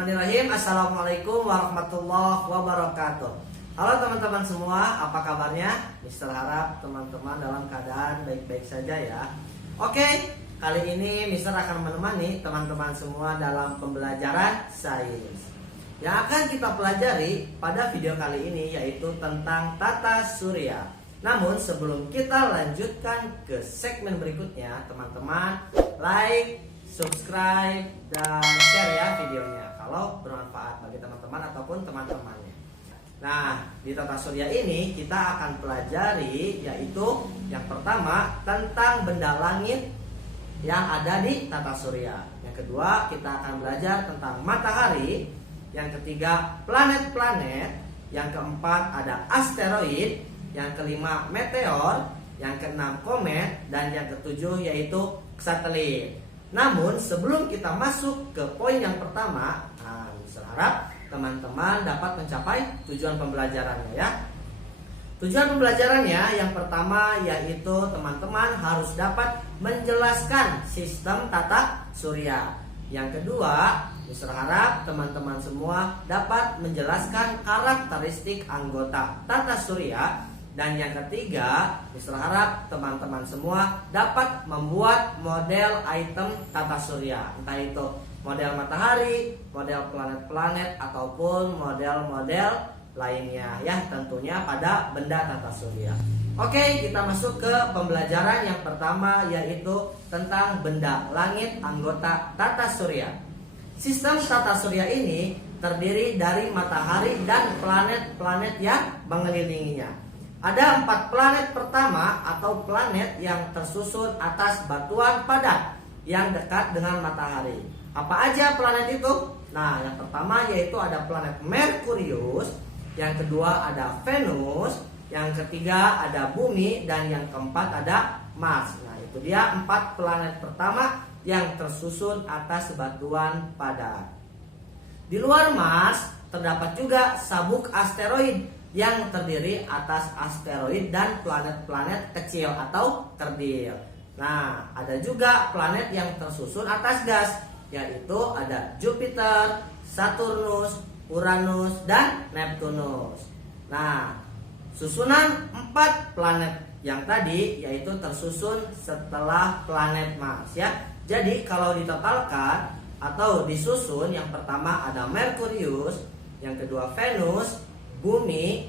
Bismillahirrahmanirrahim. Assalamualaikum warahmatullahi wabarakatuh. Halo teman-teman semua, apa kabarnya? Mister harap teman-teman dalam keadaan baik-baik saja ya. Oke, kali ini Mister akan menemani teman-teman semua dalam pembelajaran sains. Yang akan kita pelajari pada video kali ini yaitu tentang tata surya. Namun sebelum kita lanjutkan ke segmen berikutnya, teman-teman like, subscribe, dan share ya videonya kalau bermanfaat bagi teman-teman ataupun teman-temannya. Nah, di tata surya ini kita akan pelajari yaitu yang pertama tentang benda langit yang ada di tata surya. Yang kedua kita akan belajar tentang matahari. Yang ketiga planet-planet. Yang keempat ada asteroid. Yang kelima meteor. Yang keenam komet. Dan yang ketujuh yaitu satelit. Namun sebelum kita masuk ke poin yang pertama, saya harap teman-teman dapat mencapai tujuan pembelajarannya ya. Tujuan pembelajarannya yang pertama yaitu teman-teman harus dapat menjelaskan sistem tata surya. Yang kedua, saya harap teman-teman semua dapat menjelaskan karakteristik anggota tata surya. Dan yang ketiga, saya harap teman-teman semua dapat membuat model item tata surya. Entah itu model matahari, model planet-planet, ataupun model-model lainnya ya, tentunya pada benda tata surya. Oke, kita masuk ke pembelajaran yang pertama yaitu tentang benda langit anggota tata surya. Sistem tata surya ini terdiri dari matahari dan planet-planet yang mengelilinginya. Ada 4 planet pertama atau planet yang tersusun atas batuan padat yang dekat dengan matahari. Apa aja planet itu? Nah, yang pertama yaitu ada planet Merkurius, yang kedua ada Venus, yang ketiga ada Bumi, dan yang keempat ada Mars. Nah, itu dia 4 planet pertama yang tersusun atas batuan padat. Di luar Mars terdapat juga sabuk asteroid yang terdiri atas asteroid dan planet-planet kecil atau kerdil. Nah, ada juga planet yang tersusun atas gas, yaitu ada Jupiter, Saturnus, Uranus, dan Neptunus. Nah, susunan 4 planet yang tadi yaitu tersusun setelah planet Mars ya. Jadi kalau ditotalkan atau disusun, yang pertama ada Merkurius, yang kedua Venus, Bumi,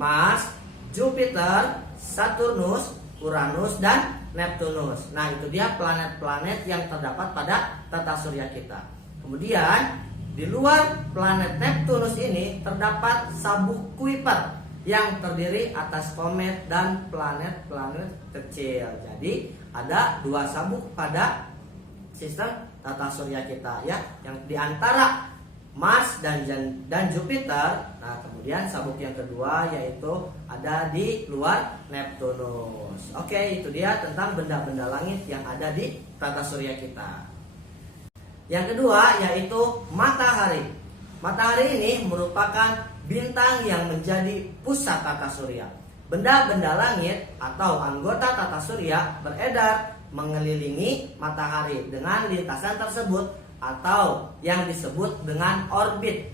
Mars, Jupiter, Saturnus, Uranus, dan Neptunus. Nah, itu dia planet-planet yang terdapat pada tata surya kita. Kemudian di luar planet Neptunus ini terdapat sabuk Kuiper yang terdiri atas komet dan planet-planet kecil. Jadi ada 2 sabuk pada sistem tata surya kita ya, yang diantara Mars dan Jupiter. Nah, kemudian sabuk yang kedua yaitu ada di luar Neptunus. Oke, itu dia tentang benda-benda langit yang ada di tata surya kita. Yang kedua yaitu matahari. Matahari ini merupakan bintang yang menjadi pusat tata surya. Benda-benda langit atau anggota tata surya beredar mengelilingi matahari dengan lintasan tersebut atau yang disebut dengan orbit.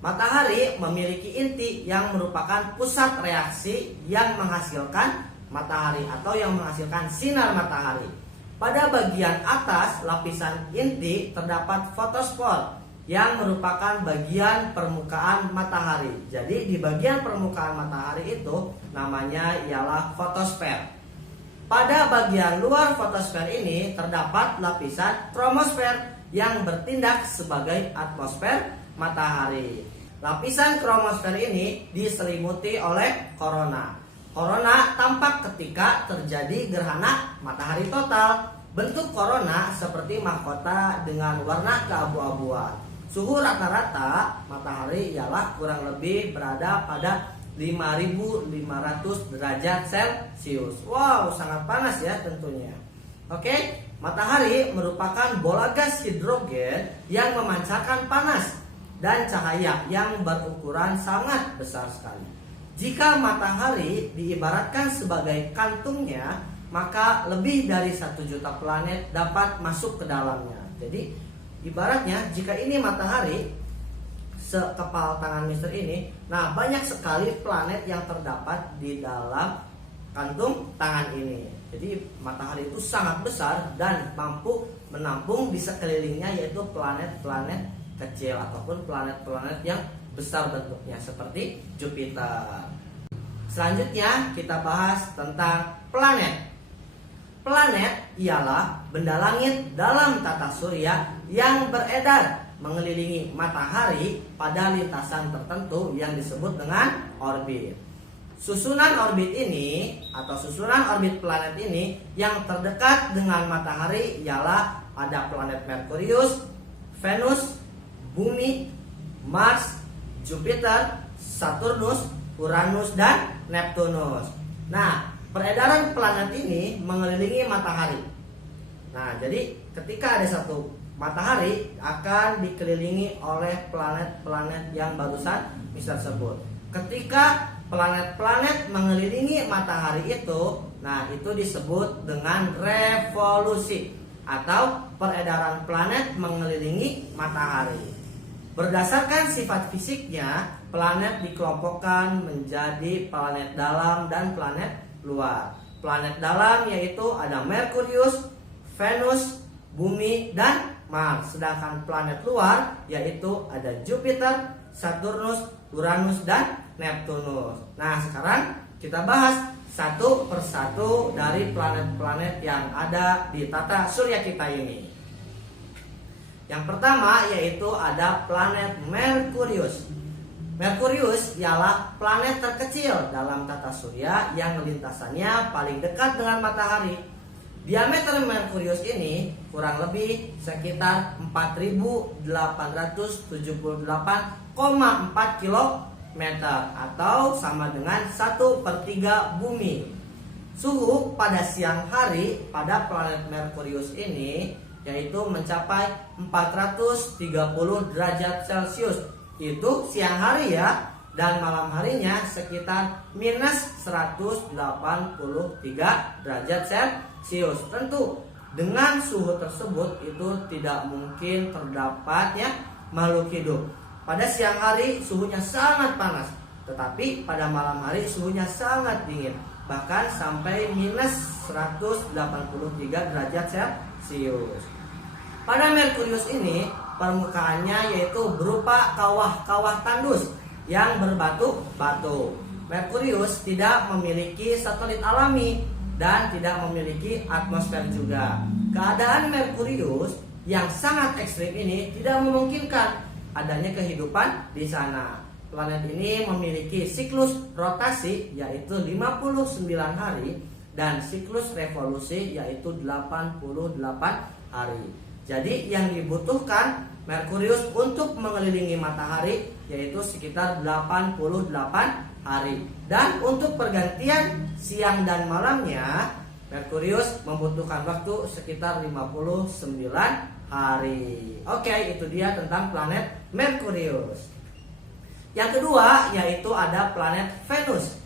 Matahari memiliki inti yang merupakan pusat reaksi yang menghasilkan matahari atau yang menghasilkan sinar matahari. Pada bagian atas lapisan inti terdapat fotospor yang merupakan bagian permukaan matahari. Jadi di bagian permukaan matahari itu namanya ialah fotosfer. Pada bagian luar fotosfer ini terdapat lapisan kromosfer yang bertindak sebagai atmosfer matahari. Lapisan kromosfer ini diselimuti oleh korona. Korona tampak ketika terjadi gerhana matahari total. Bentuk korona seperti mahkota dengan warna keabu-abuan. Suhu rata-rata matahari ialah kurang lebih berada pada 5.500 derajat Celcius. Wow, sangat panas ya tentunya. Oke, matahari merupakan bola gas hidrogen yang memancarkan panas dan cahaya yang berukuran sangat besar sekali. Jika matahari diibaratkan sebagai kantungnya, maka lebih dari 1 juta planet dapat masuk ke dalamnya. Jadi ibaratnya jika ini matahari, sekepal tangan Mister ini. Nah, banyak sekali planet yang terdapat di dalam kantung tangan ini. Jadi matahari itu sangat besar dan mampu menampung di sekelilingnya, yaitu planet-planet kecil ataupun planet-planet yang besar bentuknya seperti Jupiter. Selanjutnya kita bahas tentang planet. Planet ialah benda langit dalam tata surya yang beredar mengelilingi matahari pada lintasan tertentu yang disebut dengan orbit. Susunan orbit ini atau susunan orbit planet ini yang terdekat dengan matahari ialah ada planet Merkurius, Venus, Bumi, Mars, Jupiter, Saturnus, Uranus, dan Neptunus. Nah, peredaran planet ini mengelilingi matahari. Nah, jadi ketika ada satu matahari akan dikelilingi oleh planet-planet yang barusan Mister sebut. Ketika planet-planet mengelilingi matahari itu, nah itu disebut dengan revolusi atau peredaran planet mengelilingi matahari. Berdasarkan sifat fisiknya, planet dikelompokkan menjadi planet dalam dan planet luar. Planet dalam yaitu ada Merkurius, Venus, Bumi, dan Mars. Sedangkan planet luar yaitu ada Jupiter, Saturnus, Uranus, dan Neptunus. Nah, sekarang kita bahas satu persatu dari planet-planet yang ada di tata surya kita ini. Yang pertama yaitu ada planet Merkurius. Merkurius ialah planet terkecil dalam tata surya yang lintasannya paling dekat dengan matahari. Diameter Merkurius ini kurang lebih sekitar 4.878,4 km atau sama dengan 1/3 bumi. Suhu pada siang hari pada planet Merkurius ini yaitu mencapai 430 derajat Celcius. Itu siang hari ya. Dan malam harinya sekitar minus 183 derajat Celcius. Tentu dengan suhu tersebut itu tidak mungkin terdapatnya makhluk hidup. Pada siang hari suhunya sangat panas, tetapi pada malam hari suhunya sangat dingin, bahkan sampai minus 183 derajat Celcius. Pada Merkurius ini permukaannya yaitu berupa kawah-kawah tandus yang berbatu-batu. Merkurius tidak memiliki satelit alami dan tidak memiliki atmosfer juga. Keadaan Merkurius yang sangat ekstrim ini tidak memungkinkan adanya kehidupan di sana. Planet ini memiliki siklus rotasi yaitu 59 hari dan siklus revolusi yaitu 88 hari. Jadi yang dibutuhkan Merkurius untuk mengelilingi matahari yaitu sekitar 88 hari. Dan untuk pergantian siang dan malamnya Merkurius membutuhkan waktu sekitar 59 hari. Oke, itu dia tentang planet Merkurius. Yang kedua yaitu ada planet Venus.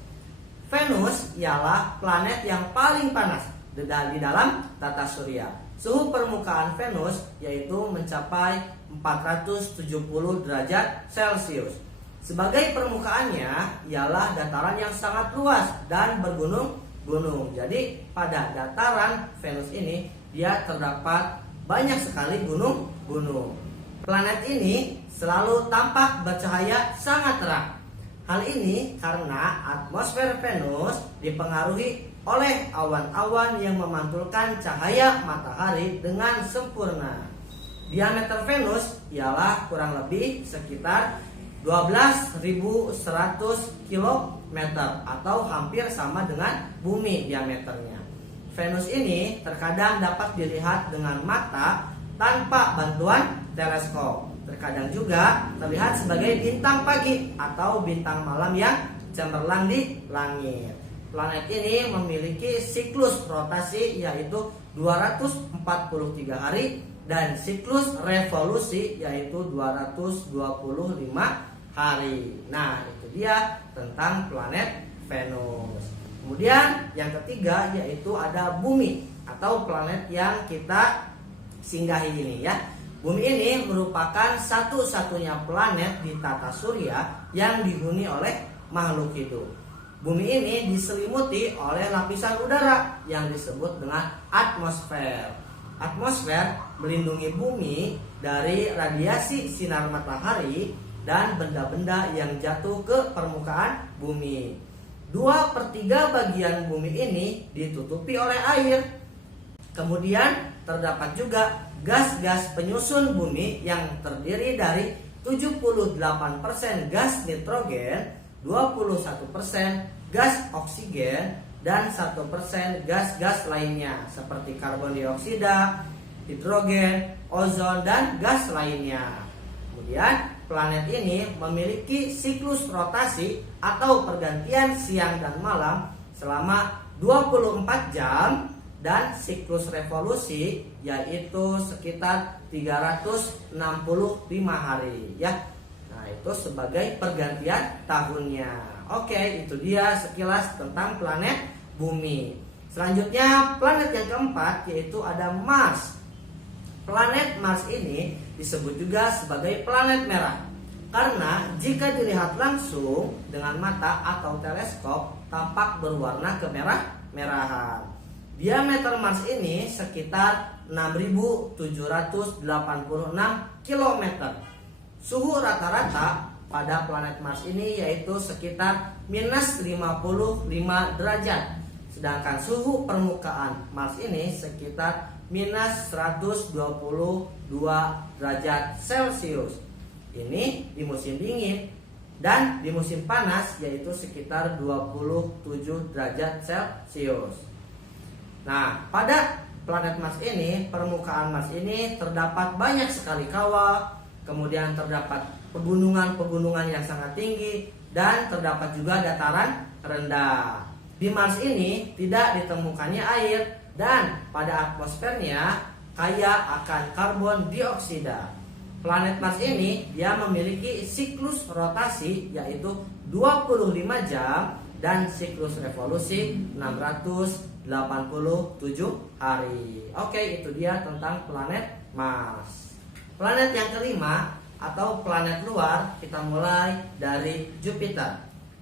Venus ialah planet yang paling panas di dalam tata surya. Suhu permukaan Venus yaitu mencapai 470 derajat Celcius. Sebagai permukaannya ialah dataran yang sangat luas dan bergunung-gunung. Jadi pada dataran Venus ini dia terdapat banyak sekali gunung-gunung. Planet ini selalu tampak bercahaya sangat terang. Hal ini karena atmosfer Venus dipengaruhi oleh awan-awan yang memantulkan cahaya matahari dengan sempurna. Diameter Venus ialah kurang lebih sekitar 12.100 km atau hampir sama dengan bumi diameternya. Venus ini terkadang dapat dilihat dengan mata tanpa bantuan teleskop. Terkadang juga terlihat sebagai bintang pagi atau bintang malam yang cemerlang di langit. Planet ini memiliki siklus rotasi yaitu 243 hari dan siklus revolusi yaitu 225 hari. Nah, itu dia tentang planet Venus. Kemudian yang ketiga yaitu ada Bumi atau planet yang kita singgahi ini ya. Bumi ini merupakan satu-satunya planet di tata surya yang dihuni oleh makhluk hidup. Bumi ini diselimuti oleh lapisan udara yang disebut dengan atmosfer. Atmosfer melindungi bumi dari radiasi sinar matahari dan benda-benda yang jatuh ke permukaan bumi. 2/3 bagian bumi ini ditutupi oleh air. Kemudian terdapat juga gas-gas penyusun bumi yang terdiri dari 78% gas nitrogen, 21% gas oksigen, dan 1% gas-gas lainnya seperti karbon dioksida, hidrogen, ozon, dan gas lainnya. Kemudian planet ini memiliki siklus rotasi atau pergantian siang dan malam selama 24 jam dan siklus revolusi yaitu sekitar 365 hari ya. Nah, itu sebagai pergantian tahunnya. Oke, itu dia sekilas tentang planet bumi. Selanjutnya planet yang keempat yaitu ada Mars. Planet Mars ini disebut juga sebagai planet merah karena jika dilihat langsung dengan mata atau teleskop tampak berwarna kemerah-merahan. Diameter Mars ini sekitar 6.786 km. Suhu rata-rata pada planet Mars ini yaitu sekitar minus 55 derajat. Sedangkan suhu permukaan Mars ini sekitar minus 122 derajat Celcius. Ini di musim dingin, dan di musim panas yaitu sekitar 27 derajat Celcius. Nah, pada planet Mars ini, permukaan Mars ini terdapat banyak sekali kawah, kemudian terdapat pegunungan-pegunungan yang sangat tinggi, dan terdapat juga dataran rendah. Di Mars ini tidak ditemukannya air, dan pada atmosfernya kaya akan karbon dioksida. Planet Mars ini dia memiliki siklus rotasi yaitu 25 jam dan siklus revolusi 687 hari. Oke, itu dia tentang planet Mars. Planet yang kelima atau planet luar, kita mulai dari Jupiter.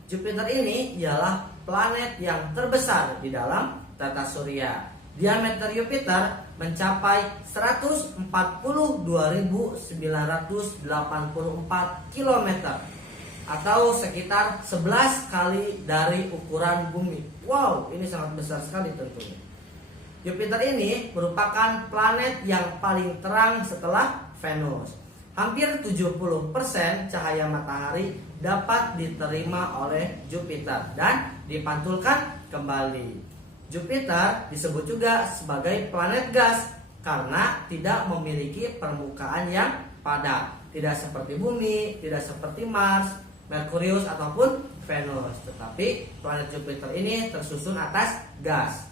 Jupiter ini ialah planet yang terbesar di dalam tata surya. Diameter Jupiter mencapai 142.984 km atau sekitar 11 kali dari ukuran bumi. Wow, ini sangat besar sekali tentunya. Jupiter ini merupakan planet yang paling terang setelah Venus. Hampir 70% cahaya matahari dapat diterima oleh Jupiter dan dipantulkan kembali. Jupiter disebut juga sebagai planet gas karena tidak memiliki permukaan yang padat. Tidak seperti bumi, tidak seperti Mars, Merkurius ataupun Venus, tetapi planet Jupiter ini tersusun atas gas.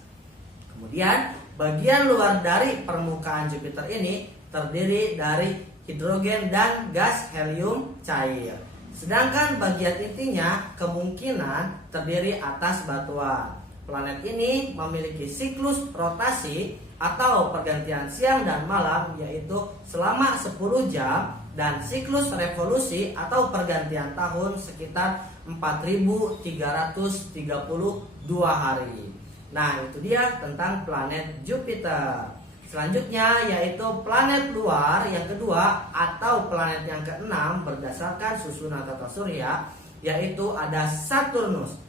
Kemudian bagian luar dari permukaan Jupiter ini terdiri dari hidrogen dan gas helium cair. Sedangkan bagian intinya kemungkinan terdiri atas batuan. Planet ini memiliki siklus rotasi atau pergantian siang dan malam yaitu selama 10 jam dan siklus revolusi atau pergantian tahun sekitar 4.332 hari. Nah, itu dia tentang planet Jupiter. Selanjutnya yaitu planet luar yang kedua atau planet yang keenam berdasarkan susunan tata surya yaitu ada Saturnus.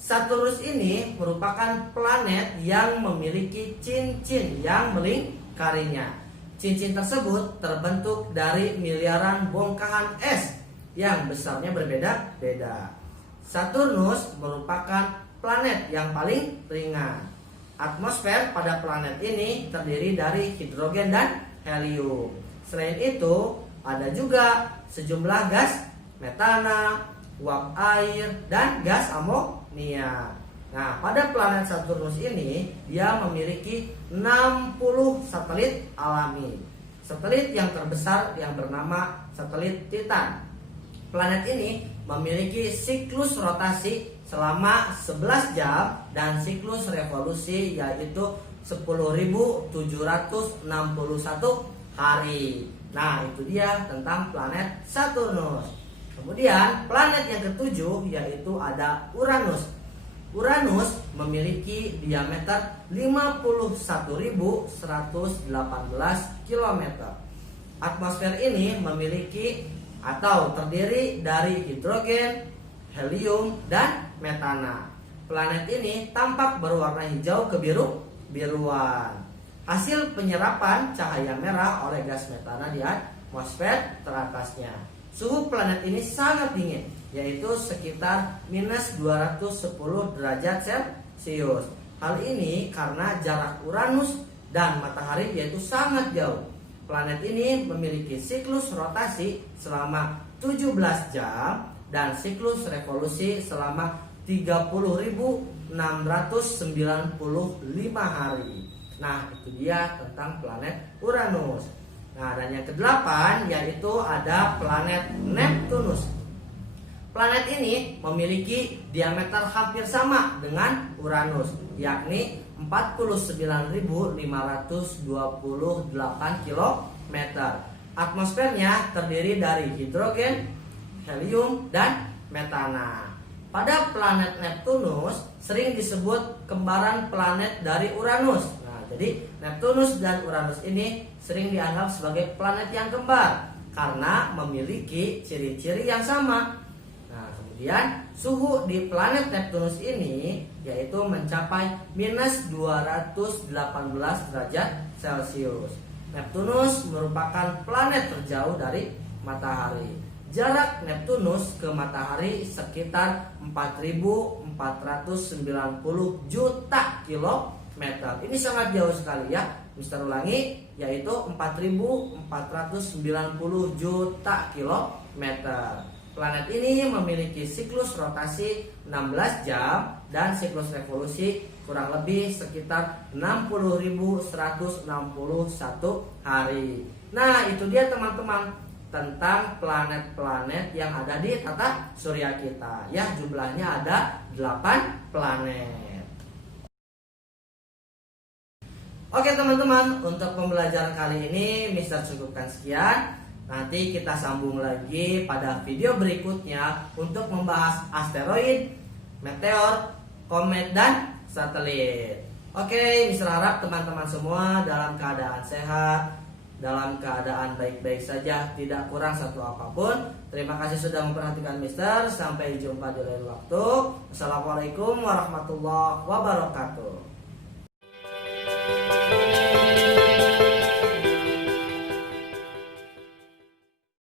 Saturnus ini merupakan planet yang memiliki cincin yang melingkarinya. Cincin tersebut terbentuk dari miliaran bongkahan es yang besarnya berbeda-beda. Saturnus merupakan planet yang paling ringan. Atmosfer pada planet ini terdiri dari hidrogen dan helium. Selain itu, ada juga sejumlah gas metana, uap air, dan gas amonia. Nah, pada planet Saturnus ini dia memiliki 60 satelit alami. Satelit yang terbesar yang bernama satelit Titan. Planet ini memiliki siklus rotasi selama 11 jam dan siklus revolusi yaitu 10.761 hari. Nah, itu dia tentang planet Saturnus. Kemudian planet yang ketujuh yaitu ada Uranus. Uranus memiliki diameter 51.118 km. Atmosfer ini memiliki atau terdiri dari hidrogen, helium, dan metana. Planet ini tampak berwarna hijau kebiruan. Hasil penyerapan cahaya merah oleh gas metana di atmosfer teratasnya. Suhu planet ini sangat dingin, yaitu sekitar minus 210 derajat Celcius. Hal ini karena jarak Uranus dan matahari yaitu sangat jauh. Planet ini memiliki siklus rotasi selama 17 jam dan siklus revolusi selama 30.695 hari. Nah, itu dia tentang planet Uranus. Nah, dan yang kedelapan yaitu ada planet Neptunus. Planet ini memiliki diameter hampir sama dengan Uranus, yakni 49.528 km. Atmosfernya terdiri dari hidrogen, helium, dan metana. Pada planet Neptunus sering disebut kembaran planet dari Uranus. Nah, jadi Neptunus dan Uranus ini sering dianggap sebagai planet yang kembar karena memiliki ciri-ciri yang sama. Nah, kemudian suhu di planet Neptunus ini yaitu mencapai minus 218 derajat Celcius. Neptunus merupakan planet terjauh dari matahari. Jarak Neptunus ke matahari sekitar 4.490 juta kilometer. Ini sangat jauh sekali ya. Mister ulangi, yaitu 4.490 juta kilometer. Planet ini memiliki siklus rotasi 16 jam dan siklus revolusi kurang lebih sekitar 60.161 hari. Nah, itu dia teman-teman tentang planet-planet yang ada di tata surya kita. Ya, jumlahnya ada 8 planet. Oke teman-teman, untuk pembelajaran kali ini Mister cukupkan sekian. Nanti kita sambung lagi pada video berikutnya untuk membahas asteroid, meteor, komet, dan satelit. Oke, Mister harap teman-teman semua dalam keadaan sehat, dalam keadaan baik-baik saja, tidak kurang satu apapun. Terima kasih sudah memperhatikan Mister. Sampai jumpa di lain waktu. Assalamualaikum warahmatullahi wabarakatuh.